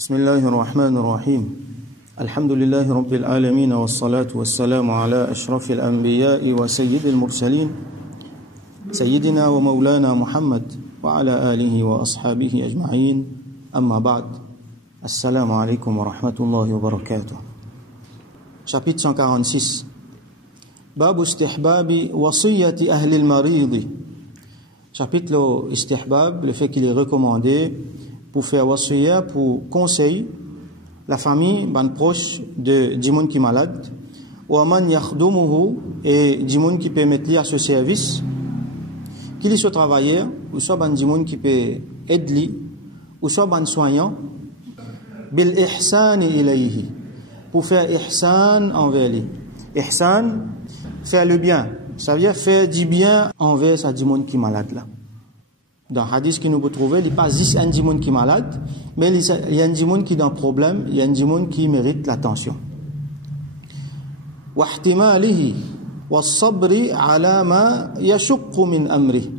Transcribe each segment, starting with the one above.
بسم الله الرحمن الرحيم الحمد لله رب العالمين والصلاة والسلام على أشرف الأنبياء وسيد المرسلين سيدنا ومولانا محمد وعلى آله وأصحابه أجمعين أما بعد السلام عليكم ورحمة الله وبركاته. Chapitre 146 باب استحباب وصية أهل المريض. Chapitre le istihbab, le fait qu'il est recommandé pour faire wasiya, pour conseil la famille, ban proche de Dimoun qui est malade, ou aman yakhdumuhu, et Dimoun qui peut mettre à ce service, qu'il soit travailleur, ou soit ban Dimoun qui peut aider, ou soit ban soignant, bil ihsan ilayhi, pour faire ihsan envers lui. Ihsan, faire le bien. Ça veut dire faire du bien envers sa Dimoun qui est malade là. Dans le hadith que nous pouvons trouver, il n'y a pas juste un Dimoun qui est malade, mais il y a un Dimoun qui est dans un problème, il y a un Dimoun qui mérite l'attention. وَاحْتِمَالِهِ وَالصَّبْرِ عَلَى مَا يَشُقُّ مِنْ أَمْرِهِ.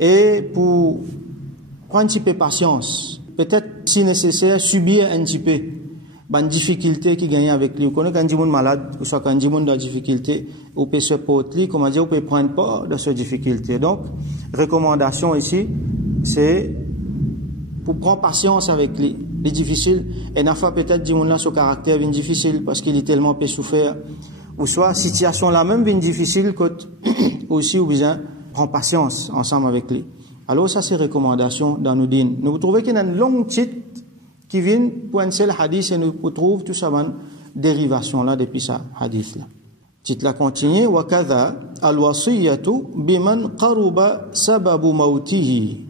Et pour prendre un petit peu patience, peut-être si nécessaire, subir un petit peu une difficulté qui gagne avec lui. Vous connaissez qu'un Dimoun malade, ou soit qu'un Dimoun dans difficulté, ou peut se porter, comment dire, ou peut prendre part de cette difficulté. Donc, recommandation ici, c'est pour prendre patience avec lui. Il est difficile, et n'a pas peut-être Dimoun là, son caractère vient difficile, parce qu'il est tellement peu souffert, ou soit, situation là même vient difficile, aussi, ou bien, prendre patience ensemble avec lui. Alors, ça, c'est recommandation dans nos dînes. Nous trouvons qu'il y a une longue titre qui vient pour un seul hadith et nous trouvons tout ça une dérivation là depuis ça hadith là. Titre la continue wa kadha al wasiyatu biman qaruba sababu mautihi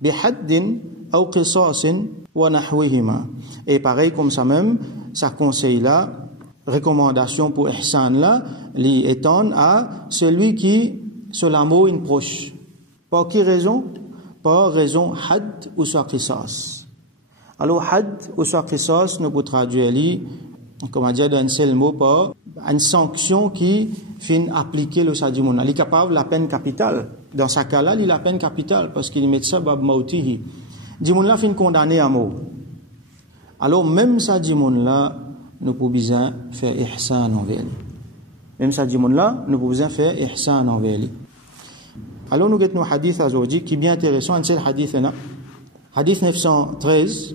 bi haddin aw qisasin wa nahwihima. Et pareil comme ça même ça conseille là recommandation pour ihsan là li étend à celui qui sur la mort une proche. Par quelle raison? Par raison hadd ou soit qisas. Alors, had ou soit qisas, nous pouvons traduire comment dire, d'un seul mot par une sanction qui finit appliquer le sadimoun. Il est capable de la peine capitale. Dans ce cas-là, il a la peine capitale parce qu'il met ça bab mautihi. Dimoun là finit condamné à mort. Alors, même ça dimoun là, nous pouvons bien faire ihsan envers lui. Même ça dimoun là, nous pouvons bien faire ihsan envers lui. Alors, nous avons un hadith aujourd'hui qui est bien intéressant. Un seul hadith là. Hadith 913.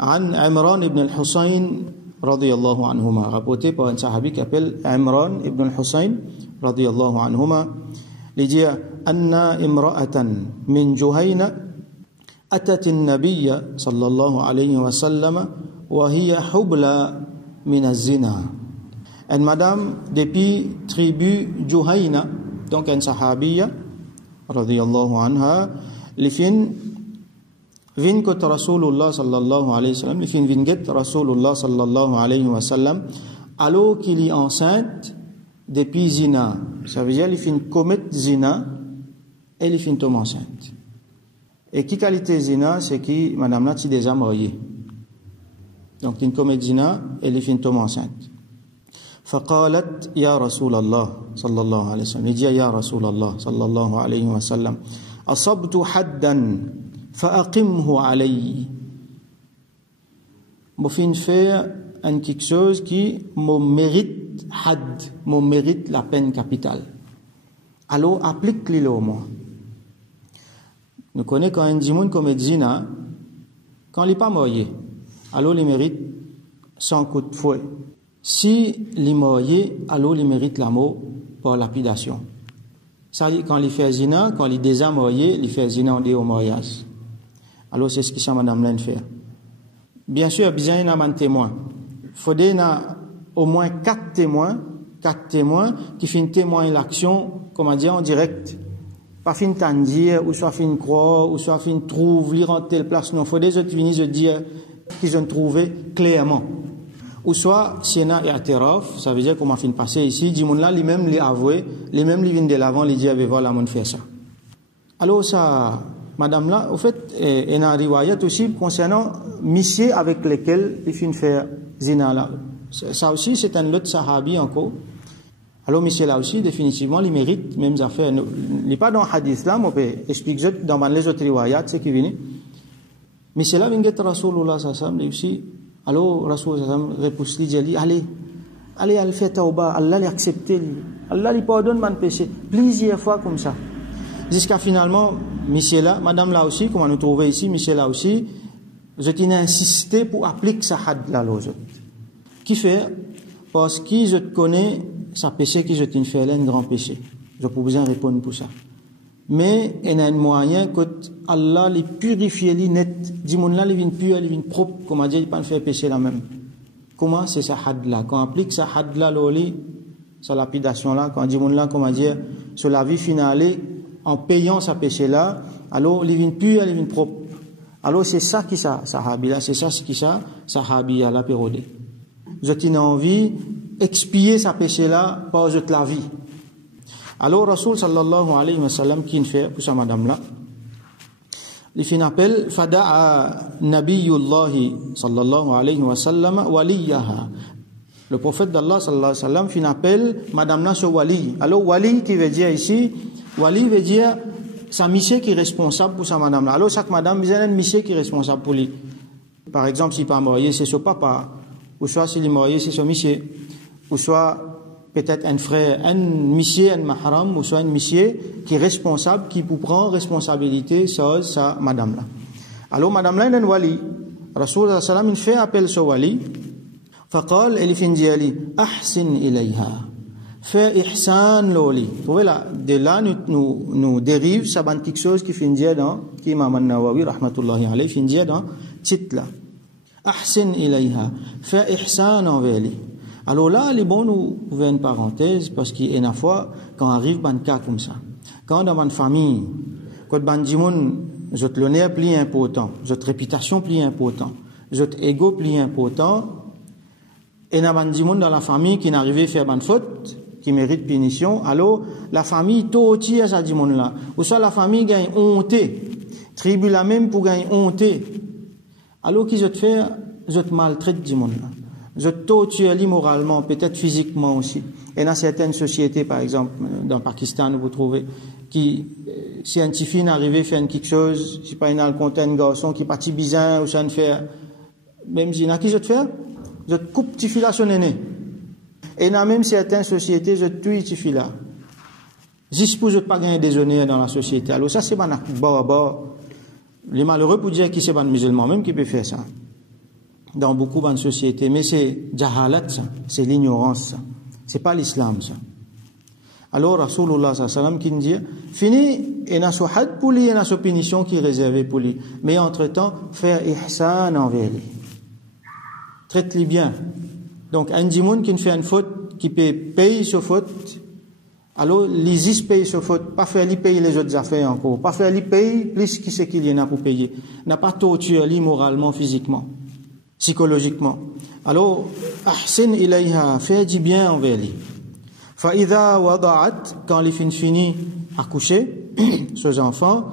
عن عمران بن الحسين رضي الله عنهما, rapporté par un sahabi qui s'appelle Imran ibn al-Husayn رضي الله عنهما, il dit أن امرأة من جهينة أتت النبي صلى الله عليه وسلم وهي حبلى من الزنا. Une madame depuis tribu Juhayna, donc un sahabiya رضي الله عنها, li fin vin kot Rasulullah sallallahu alayhi wa sallam, fin vin get Rasulullah sallallahu alayhi wa sallam, alors qu'il est enceinte depuis zina. Ça veut dire qu'il fin commettre zina et il fin tombe enceinte. Et qui qualité zina, c'est que madame là, tu es déjà mariée. Donc, il commet zina et il fin tombe enceinte. فقالت يا رسول الله صلى الله عليه وسلم, il dit يا رسول الله صلى الله عليه وسلم أصبت حدا فأقمه علي. Je fin faire quelque chose qui me mérite had, me mérite la peine capitale. Alors applique-le au moins. Nous connaissons quand un dimoun commet zina, quand il n'est pas marié, alors il mérite 100 coups de fouet. Si il est marié, alors il mérite la mort par lapidation. Ça, quand il fait zina, quand il est déjà marié, il fait zina en au mariage. Alors, c'est ce que ça, madame, l'a fait. Bien sûr, besoin d'un témoin. Il faut au moins 4 témoins qui font témoigner l'action, comment dire, en direct. Pas fin de dire, ou soit fin croire, ou soit fin trouve, lire en telle place. Non, il faut des autres venir dire qu'ils ont trouvé clairement. Ou soit, si on a i'tiraf, ça veut dire qu'on m'a fin passer ici, dit, mon là, lui-même, lui avoué, lui-même, lui vient de l'avant, lui dit, voilà, mon fait ça. Alors, ça, madame là, au fait, il y a un riwayat aussi concernant messieurs avec lesquels il finit faire zina là. Ça aussi, c'est un autre sahabi encore. Alors, monsieur là aussi, définitivement, il mérite même affaires. Il n'est pas dans le hadith là, mais on peut expliquer dans les autres riwayat, c'est qui vient. mais c'est là vinget Rasulullah sallam aussi alors Rasulullah sallam repousse lui dit allez elle fait tauba, Allah l'accepte, Allah lui pardonne mon péché plusieurs fois comme ça jusqu'à finalement monsieur là madame là aussi comme on nous trouve ici monsieur là aussi je t'ai insisté pour appliquer sa had là l'autre qui fait parce que je te connais ça péché que je t'ai fait là un grand péché je peux besoin répondre pour ça mais il y a un moyen que Allah les purifie les net dit mon là les vient pur les vient propre comme dit il pas faire péché la même comment c'est sa had là quand on applique sa had là l'oli sa lapidation là quand dit mon là comment dire sur la vie finale en payant sa péché là alors les vient pur les vient propre alors c'est ça qui ça sahabi là c'est ça ce qui ça sahabi à la période je t'ai envie expier sa péché là par toute la vie alors Rasul sallallahu alayhi wa sallam qui fait pour sa madame là il fait un appel fada'a nabiyullah sallallahu alayhi wa sallam waliyaha le prophète d'Allah sallallahu alayhi wa sallam fait un appel madame là sur wali alors wali qui veut dire ici wali veut dire sa monsieur qui est responsable pour sa madame là alors chaque madame il y a un monsieur qui est responsable pour lui par exemple si pas marié c'est son papa ou soit s'il est marié c'est son monsieur ou soit peut-être un frère un monsieur un mahram ou soit un monsieur qui est responsable qui peut prendre responsabilité sur sa madame là alors madame là il y a un wali Rasulullah sallam il fait appel sur wali فقال elle fin dit ali ahsin ilayha fait ihsan loli vous voyez là de là nous dérive ça ban quelque chose qui fin dire dans qui Imam an-Nawawi rahmatullahi alayhi fin dire dans titre là ahsin ilayha fait ihsan envers lui alors là les bon nous ouvrir une parenthèse parce qu'il y a une fois quand arrive un cas comme ça quand dans une famille quand ban dimoun votre l'honneur plus important votre réputation plus important votre ego plus important et dans ban dimoun dans la famille qui n'arrive à faire une faute qui mérite punition alors la famille toti à sa dimoun là ou soit la famille gagne honte tribu la même pour gagner honte alors qui je te fait je te maltraite dimoun là je torture moralement, peut-être physiquement aussi. Et dans certaines sociétés, par exemple, dans le Pakistan, vous trouvez, qui, si un petit fille n'arrive à faire quelque chose, si pas il a un garçon qui est parti bizarre, ou ça ne fait, même si il a qui je te fais, je te coupe petit fille là son aîné. Et dans même certaines sociétés, je tue petit fille là. Juste pour ne pas gagner des honneurs dans la société. Alors ça, c'est pas les malheureux pour dire qui c'est pas musulman même qui peut faire ça. Dans beaucoup de sociétés, mais c'est jahalat ça, c'est l'ignorance ça, c'est pas l'islam ça. Alors Rasulullah sallallahu alayhi wa sallam qui dit fini et n'a had pour lui et n'a punition qui est réservée pour lui, mais entre-temps faire ihsan envers lui, traite-lui bien. Donc un dimoun qui fait une faute qui peut payer sa faute, alors l'ISIS paye sa faute, pas faire lui payer les autres affaires encore, pas faire lui payer plus qui c'est qu'il y en a pour payer, n'a pas torturé lui moralement, physiquement, psychologiquement. Alors, ahsin ilayha, fais du bien envers lui. Fa idha wada'at, quand les filles finissent à coucher, ces enfants,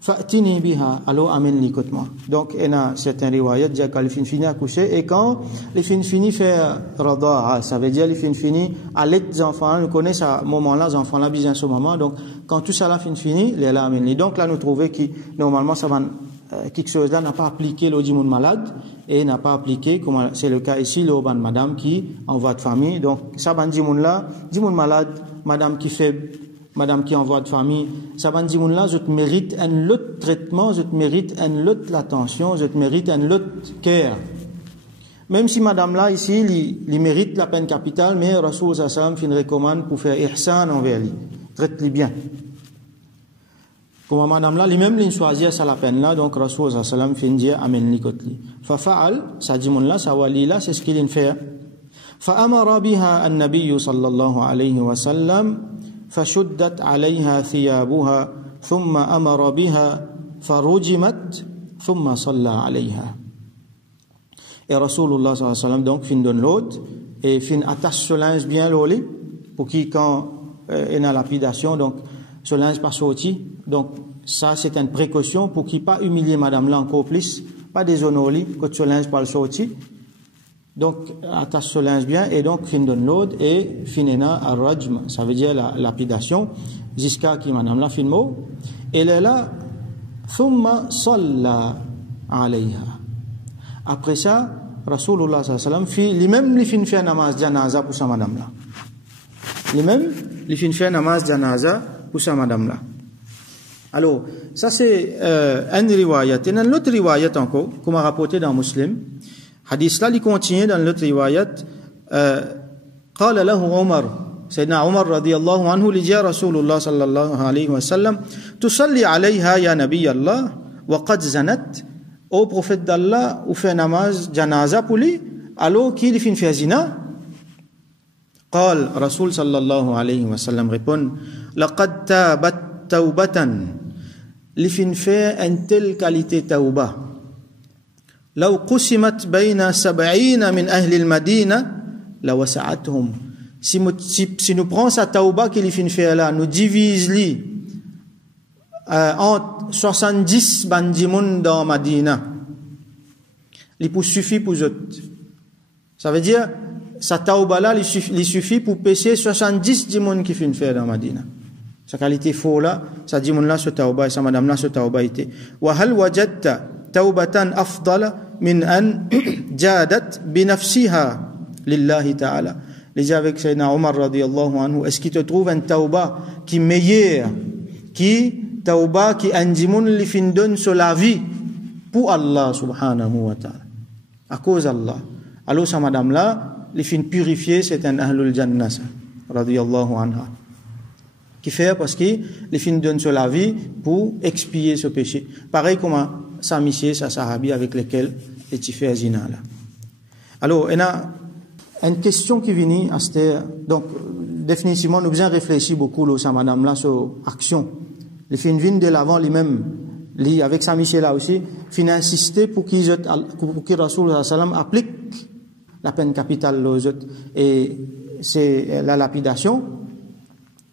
fa'tini biha, alors amène-les côté moi. Donc, il y a certains riwayats disent quand les filles finissent à coucher, et quand les filles finissent faire rada'a, ça veut dire les filles finissent à l'aide des enfants, nous connaissons à ce moment-là, les enfants là, bien ce moment, donc, quand tout ça là finit, les là amène-les. Donc, là, nous trouvons que, normalement, ça va, quelque chose là n'a pas appliqué le dimoun malade et n'a pas appliqué comme c'est le cas ici le ban madame qui envoie de famille donc ça ban dimoun là dimoun malade madame qui fait madame qui envoie de famille ça ban dimoun là je te mérite un autre traitement je te mérite un autre attention je te mérite un autre care même si madame là ici il mérite la peine capitale mais Rasul sallallahu alayhi wa sallam fin recommande pour faire ihsan envers lui traite-lui bien. Comme madame là, lui-même, il choisit ça la peine là, donc Rasul sallallahu alayhi wa sallam fin dire amène-lui côté lui. Fa'al, ça dit mon là, ça wali là, c'est ce qu'il fait. Fa'amara biha an-nabiy sallallahu alayhi wa sallam, fashuddat alayha thiyabuha, thumma amara biha, farujimat, thumma salla alayha. Et Rasulullah sallallahu alayhi wa sallam, donc, fin donne l'autre, et fin attache ce linge bien l'oli, pour qui, quand il y a lapidation, donc, ce linge pas sorti. Donc, ça, c'est une précaution pour qu'il pas humilier madame là encore plus, pas déshonorer que ce linge pas le sorti. Donc, attache ce linge bien, et donc, fin donne l'autre, et finena ar-rajm, ça veut dire la lapidation, jusqu'à qui madame là fin mot. Et là, thumma salla alayha. Après ça, Rasulullah sallallahu alayhi wa sallam fit lui-même li fin faire namaz janaza pour sa madame là. Lui-même li fin faire namaz janaza pour sa madame là. Alors, ça c'est une riwayat. Et dans l'autre riwayat encore, comme rapporté dans Muslim, hadith là, il continue dans l'autre riwayat, قال له عمر سيدنا عمر رضي الله عنه لجاء رسول الله صلى الله عليه وسلم تصلي عليها يا نبي الله وقد زنت au prophète d'Allah ou fait namaz janaza pour lui alors qu'il fin fait zina. قال رسول صلى الله عليه وسلم répond لقد تابت توبة لفن fait une telle qualité tauba لو قسمت بين 70 من أهل المدينة لوسعتهم. Si nous prenons sa tauba qu'il fin fait là, nous divise-li entre 70 bandimoun dans Madina, il pour suffit pour eux. Ça veut dire sa tauba là, il suffit pour pêcher 70 dimoun qui fin fait dans Madina. Sa qualité faux là, sa dimoun là, ce tauba, et sa madame là, ce tauba était. Wa hal wajadta taubatan afdala min an jadat binafsiha lillahi ta'ala. Les gens avec Sayyidina Omar radiyallahu anhu, est-ce qu'il te trouve un tauba qui est meilleur, tauba qui andimoun li fin donne sur la vie pour Allah subhanahu wa ta'ala, à cause d'Allah. Alors sa madame là, li fin purifier, c'est un ahlul jannah radiyallahu anha, qui fait parce qu'il li fin donne sur la vie pour expier ce péché. Pareil comme sa monsieur, sa sahabi avec lesquels il fait zina là. Alors il y a une question qui vient à cette, donc définitivement nous besoin réfléchir beaucoup là, sa madame là sur action. Les fins viennent de l'avant lui-même, avec sa mission là aussi, fin insister pour qu'il Rasul sallam applique la peine capitale aux autres. Et c'est la lapidation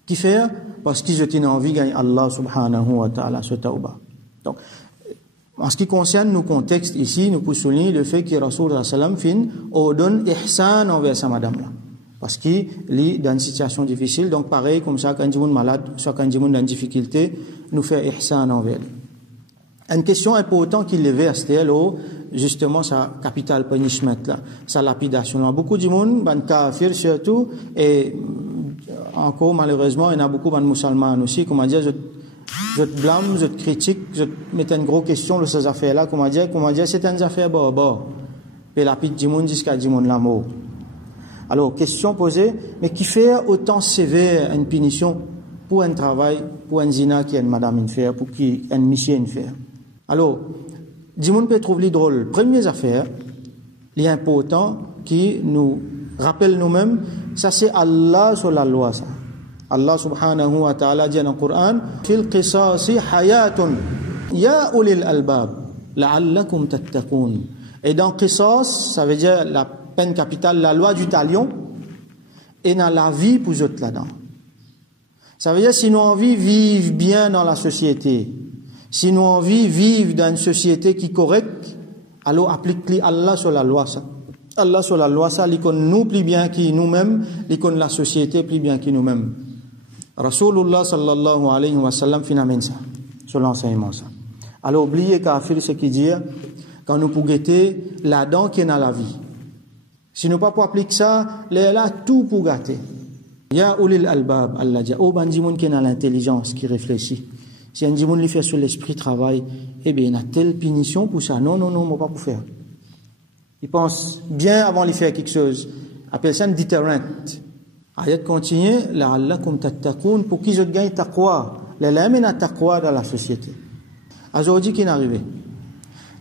qui fait parce qu'ils ont envie de gagner Allah subhanahu wa ta'ala ce tauba. Donc, en ce qui concerne nos contextes ici, nous pouvons souligner le fait que Rasul sallam fin ordonne ihsan envers sa madame là. Parce qu'il est dans une situation difficile, donc pareil, comme ça, quand il est malade, soit quand il est dans une difficulté, nous fait ihsan envers lui. Une question importante qu'il levait à cette justement, sa capital punishment là, sa lapidation. Beaucoup de monde, ban kafir surtout, et encore malheureusement, il y en a beaucoup de musulmans aussi, comment dire, je te blâme, je te critique, je te mets une grosse question sur ces affaires-là, comment dire, c'est une affaire barbare. Et lapide du monde jusqu'à du monde la mort. Alors, question posée, mais qui fait autant sévère une punition pour un travail, pour un zina qui a une madame une faire, pour qui un monsieur une faire. Alors, du monde peut trouver drôle. Première affaire, il est important qui nous rappelle nous-mêmes, ça c'est Allah sur la loi, ça. Allah subhanahu wa ta'ala dit dans le Coran, fil qisasi hayatun ya ulil albab la'allakum tattaqun. Et dans qisas, ça veut dire la peine capitale, la loi du talion, et dans la vie pour eux là-dedans. Ça veut dire si nous envie vivre bien dans la société, si nous envie vivre dans une société qui est correcte, alors applique Allah sur la loi ça. Allah sur la loi ça, il connaît nous plus bien que nous-mêmes, il connaît la société plus bien que nous-mêmes. Rasulullah sallallahu alayhi wa sallam finamène ça, sur l'enseignement ça. Alors oubliez kafir ce qui dit, quand nous pouvons guetter là-dedans qui est dans la vie. Si nous pas pour appliquer ça, là tout pour gâter. Ya ulil albab, Allah dit, oh bandimoun qui est dans l'intelligence, qui réfléchit. Si un dimoun lui fait sur l'esprit travail, eh bien il y a telle punition pour ça. Non, moi pas pour faire. Il pense bien avant de faire quelque chose. Appelle ça un deterrent. Ayat continue, la'allakum tattaqun, pour qu'ils gagnent taqwa. L'amène à taqwa dans la société. Aujourd'hui, qui est arrivé?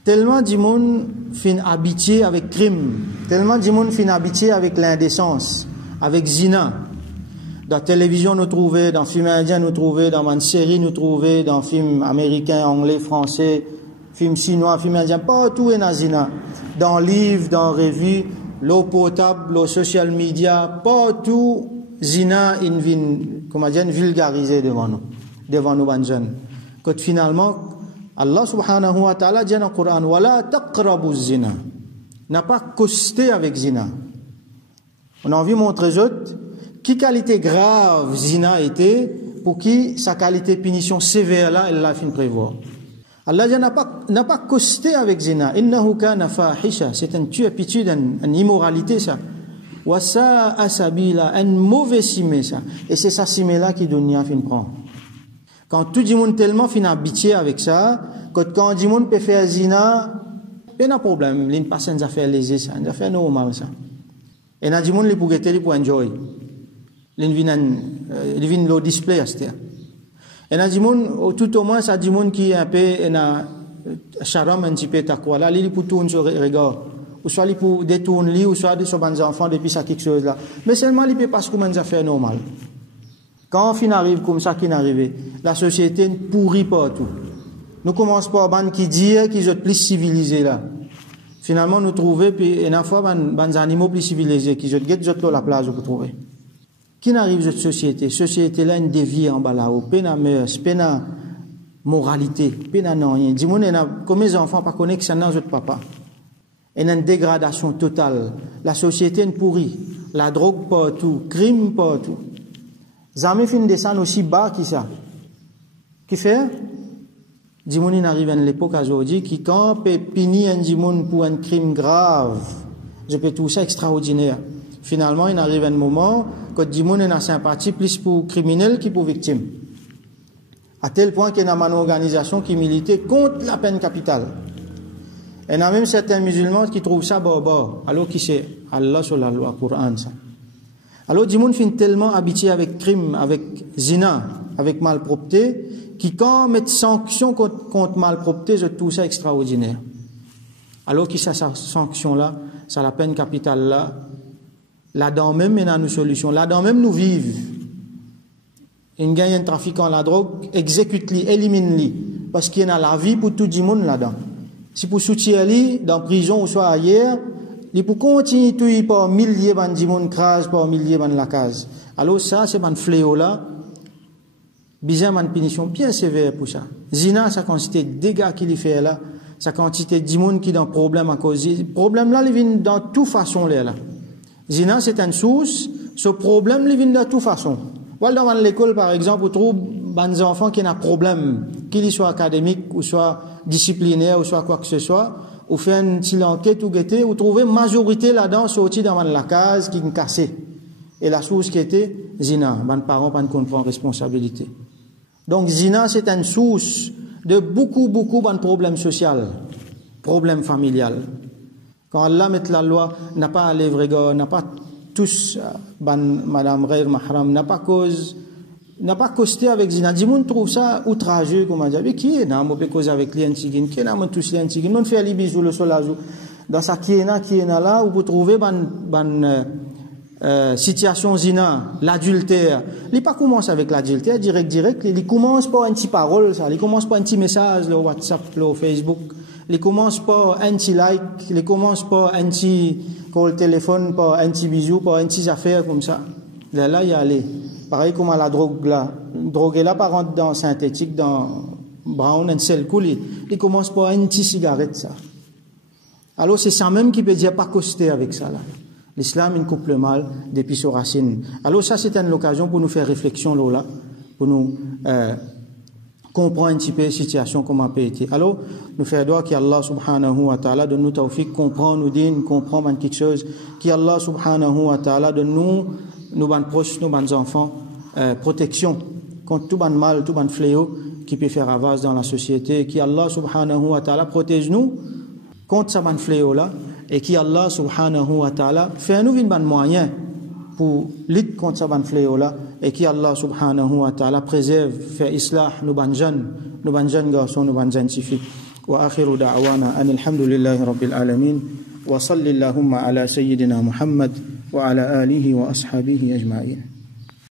Tellement du monde fin habitué avec crime, tellement du monde fin habitué avec l'indécence, avec zina. Dans la télévision nous trouvons, dans le film indien nous trouvons, dans une série nous trouvons, dans le film américain, anglais, français, film chinois, film indien, partout est dans zina. Dans livres, dans revues, l'eau potable, l'eau social media, partout zina une vulgarisé devant nous bonnes jeunes. Quand finalement Allah subhanahu wa ta'ala dit dans le Coran, wala taqrabu zina, n'a pas costé avec zina. On a envie de montrer aux autres qui qualité grave zina était pour qui sa qualité punition sévère là elle l'a fin prévoir. Allah n'a pas costé avec zina. Innahu kana fahisha. C'est une turpitude, une immoralité, ça. Wa sa'a sabila, un mauvais cimé, ça. Et c'est ça cimé-là qui dunya fin prend. Quand tout le monde tellement fin habitué avec ça, quand tout le monde peut faire zina, il n'y a pas de problème. Il n'y a pas de affaire lésée, ça. Une affaire normale, ça. Et il y a des gens qui pour guetter, pour enjoy. Il vient le display à ce terre. Et il y a des gens, tout au moins, ça des gens qui un peu, charam un petit peu takwa là, il pour tourner sur regard. Ou soit il pour détourner, ou soit sur des enfants depuis ça quelque chose là. Mais seulement il peut passer comme une affaire normale. Quand on arrive comme ça qui n'arrive, la société ne pourrit pas tout. Nous commençons par ban qui dit qu'ils sont plus civilisés là. Finalement nous trouvons puis une fois ban animaux plus civilisés qui sont la place pour trouver. Qui n'arrive cette société là une dévie en bas là-haut, pena mœurs, pena moralité, pena non rien. Dis-moi comme les enfants pas connaissent que ça n'a pas papa. Et une dégradation totale. La société est pourrie, la drogue partout, crime partout. Jamais fin descendre aussi bas que ça. Qui fait? Dis-moi il arrive à l'époque aujourd'hui qui quand peut punir un dimon pour un crime grave, je peux tout ça extraordinaire. Finalement, il arrive un moment que Dimon a sympathie plus pour criminels que pour victimes. À tel point qu'il y a une organisation qui milite contre la peine capitale. Et il y a même certains musulmans qui trouvent ça barbare, alors que c'est Allah sur la loi Coran. Ça. Alors Dimon finit tellement habitué avec crime, avec zina, avec malpropreté, qui quand met sanction contre malpropreté, c'est tout ça extraordinaire. Alors que ça sanction là, ça la peine capitale là. Là-dedans même, il y a une solution. Là-dedans même, nous vivons. Il y a un trafiquant de la drogue, exécute-lui, élimine-lui. Parce qu'il y a la vie pour tout le monde là-dedans. Si pour soutenir lui, dans la prison ou soit ailleurs, il peut continuer par milliers de monde crase, par milliers de la case. Alors ça, c'est un fléau là. Bizarre, une punition bien sévère pour ça. Zina, sa quantité de dégâts qu'il fait là, sa quantité de monde qui est dans le problème à cause. Le problème là, il vient dans toute façon là. Zina, c'est une source, ce problème, il vient de toute façon. Voilà, dans l'école, par exemple, on trouve des enfants qui ont un problème, qu'il soit académique, ou soit disciplinaire, ou soit quoi que ce soit, ou fait une petite enquête ou guetter, ou trouver majorité là-dedans, sortie dans la case, qui est cassée. Et la source qui était Zina. Les parents ne comprennent pas responsabilité. Donc, Zina, c'est une source de beaucoup de problèmes sociaux, problèmes familiales. Quand Allah met la loi, n'a pas à l'Evréga, n'a pas tous, Madame Reir Mahram, n'a pas costé avec zina. Du monde trouve ça outrageux, comme on dit. Mais qui est là, on peut causer avec lui, qui est là, on tous les antigines, on fait les bisous, le solazou. Dans ça, qui est là, où vous trouvez, situation zina, l'adultère. Il pas commence avec l'adultère, direct, il commence par un petit parole, ça. Il commence par un petit message, le WhatsApp, le Facebook. Il commence par un petit like, il commence par un petit call téléphone, par un petit bisou, par un petit affaire comme ça. Là, il y a allé. Pareil comme à la drogue là. Drogue là, par contre, dans synthétique, dans brown, un seul coup, il commence par un petit cigarette, ça. Alors, c'est ça même qui peut dire pas coster avec ça, là. L'islam, il coupe le mal depuis ses racines. Alors, ça, c'est une occasion pour nous faire réflexion, là, pour nous, comprendre un petit peu la situation comme elle peut être. Alors, nous faisons droit qu'Allah subhanahu wa ta'ala donne nous tawfiq, comprendre, nous dit, comprendre quelque chose, qu'Allah subhanahu wa ta'ala donne nous ban proches, nous ban enfants, protection contre tout ban mal, tout ban fléau qui peut faire ravage dans la société, qu'Allah subhanahu wa ta'ala protège nous contre ce ban fléau là, et qu'Allah subhanahu wa ta'ala fait nous un ban moyen pour lutter contre ce ban fléau là, et qu'Allah subhanahu wa ta'ala préserve, fait islah nous ban jeunes garçons, nous ban jeunes filles. Wa akhiru da'wana alhamdulillahi rabbil alamin wa salli allahumma ala sayyidina Muhammad wa ala alihi wa ashabihi ajma'in.